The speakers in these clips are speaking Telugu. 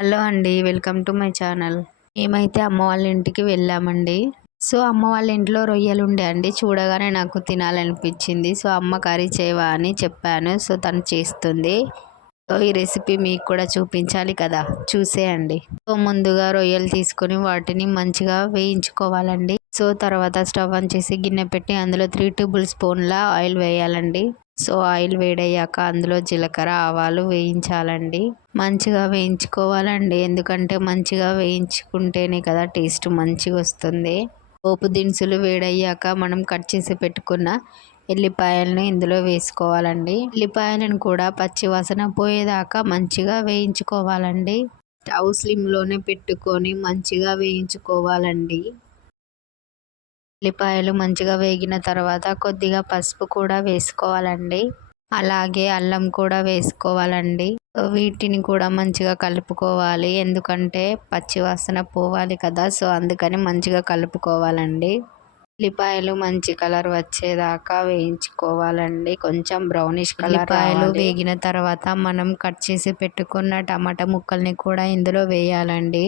హలో అండి, వెల్కమ్ టు మై ఛానల్. మేమైతే అమ్మ వాళ్ళ ఇంటికి వెళ్ళామండి. సో అమ్మ వాళ్ళ ఇంట్లో రొయ్యలు ఉండే అండి. చూడగానే నాకు తినాలనిపించింది. సో అమ్మ కర్రీ చేయవా అని చెప్పాను. సో తను చేస్తుంది. సో ఈ రెసిపీ మీకు కూడా చూపించాలి కదా, చూసేయండి. సో ముందుగా రొయ్యలు తీసుకొని వాటిని మంచిగా వేయించుకోవాలండి. సో తర్వాత స్టవ్ ఆన్ చేసి గిన్నె పెట్టి అందులో 3 టేబుల్ స్పూన్ల ఆయిల్ వేయాలండి. సో ఆయిల్ వేడయ్యాక అందులో జీలకర్ర ఆవాలు వేయించాలండి. మంచిగా వేయించుకోవాలండి, ఎందుకంటే మంచిగా వేయించుకుంటేనే కదా టేస్ట్ మంచిగా వస్తుంది. పోపు దినుసులు వేడయ్యాక మనం కట్ చేసి పెట్టుకున్న ఎల్లిపాయలను ఇందులో వేసుకోవాలండి. ఎల్లిపాయలను కూడా పచ్చి వాసన పోయేదాకా మంచిగా వేయించుకోవాలండి. స్టవ్ స్లిమ్లోనే పెట్టుకొని మంచిగా వేయించుకోవాలండి. ఉల్లిపాయలు మంచిగా వేగిన తర్వాత కొద్దిగా పసుపు కూడా వేసుకోవాలండి. అలాగే అల్లం కూడా వేసుకోవాలండి. వీటిని కూడా మంచిగా కలుపుకోవాలి, ఎందుకంటే పచ్చివాసన పోవాలి కదా. సో అందుకని మంచిగా కలుపుకోవాలండి. ఉల్లిపాయలు మంచి కలర్ వచ్చేదాకా వేయించుకోవాలండి. కొంచెం బ్రౌనిష్ కలర్ ఉల్లిపాయలు వేగిన తర్వాత మనం కట్ చేసి పెట్టుకున్న టమాటా ముక్కల్ని కూడా ఇందులో వేయాలండి.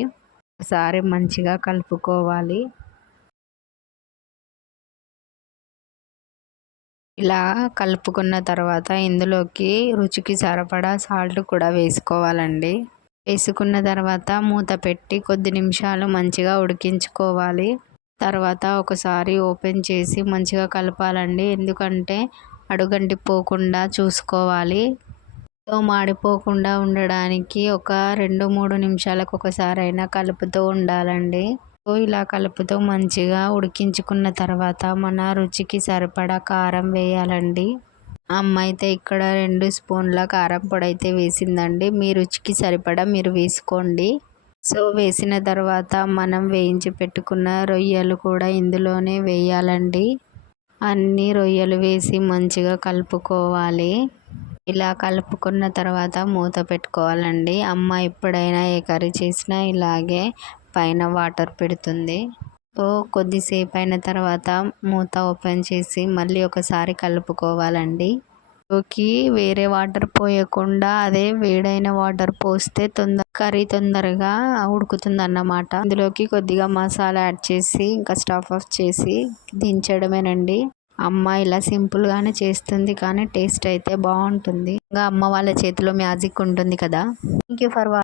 ఒకసారి మంచిగా కలుపుకోవాలి. ఇలా కలుపుకున్న తర్వాత ఇందులోకి రుచికి సరిపడా సాల్ట్ కూడా వేసుకోవాలండి. వేసుకున్న తర్వాత మూత పెట్టి కొద్ది నిమిషాలు మంచిగా ఉడికించుకోవాలి. తర్వాత ఒకసారి ఓపెన్ చేసి మంచిగా కలపాలండి, ఎందుకంటే అడుగంటిపోకుండా చూసుకోవాలి. మాడిపోకుండా ఉండడానికి ఒక 2-3 నిమిషాలకు ఒకసారైనా కలుపుతూ ఉండాలండి. ఇలా కలుపుతూ మంచిగా ఉడికించుకున్న తర్వాత మన రుచికి సరిపడా కారం వేయాలండి. అమ్మ అయితే ఇక్కడ 2 స్పూన్ల కారం పొడి అయితే వేసిందండి. మీ రుచికి సరిపడా మీరు వేసుకోండి. సో వేసిన తర్వాత మనం వేయించి పెట్టుకున్న రొయ్యలు కూడా ఇందులోనే వేయాలండి. అన్ని రొయ్యలు వేసి మంచిగా కలుపుకోవాలి. ఇలా కలుపుకున్న తర్వాత మూత పెట్టుకోవాలండి. అమ్మ ఎప్పుడైనా ఏ కర్రీ చేసినా ఇలాగే పైన వాటర్ పెడుతుంది. సో కొద్దిసేపు అయిన తర్వాత మూత ఓపెన్ చేసి మళ్ళీ ఒకసారి కలుపుకోవాలండి. వేరే వాటర్ పోయకుండా అదే వేడైన వాటర్ పోస్తే కర్రీ తొందరగా ఉడుకుతుంది అన్నమాట. ఇందులోకి కొద్దిగా మసాలా యాడ్ చేసి ఇంకా స్టవ్ ఆఫ్ చేసి దించడమేనండి. అమ్మ ఇలా సింపుల్గానే చేస్తుంది, కానీ టేస్ట్ అయితే బాగుంటుంది. ఇంకా అమ్మ వాళ్ళ చేతిలో మ్యాజిక్ ఉంటుంది కదా. Thank you for watching.